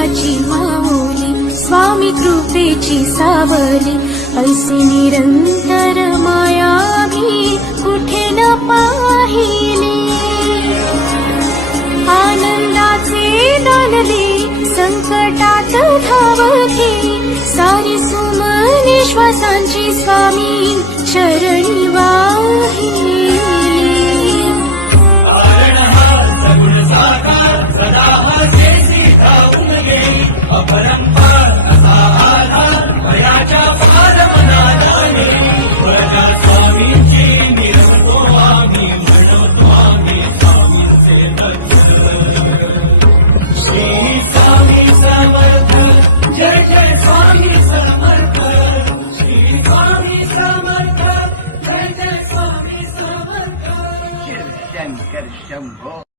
देवाची माऊली, स्वामी कृपेची सावली, ऐसी निरंतर माया मी कुठे न पाहिली. आनंदाचे दान दे, संकटात धाव घे, सारी सुमने श्वासांची स्वामी चरणी वाहिली.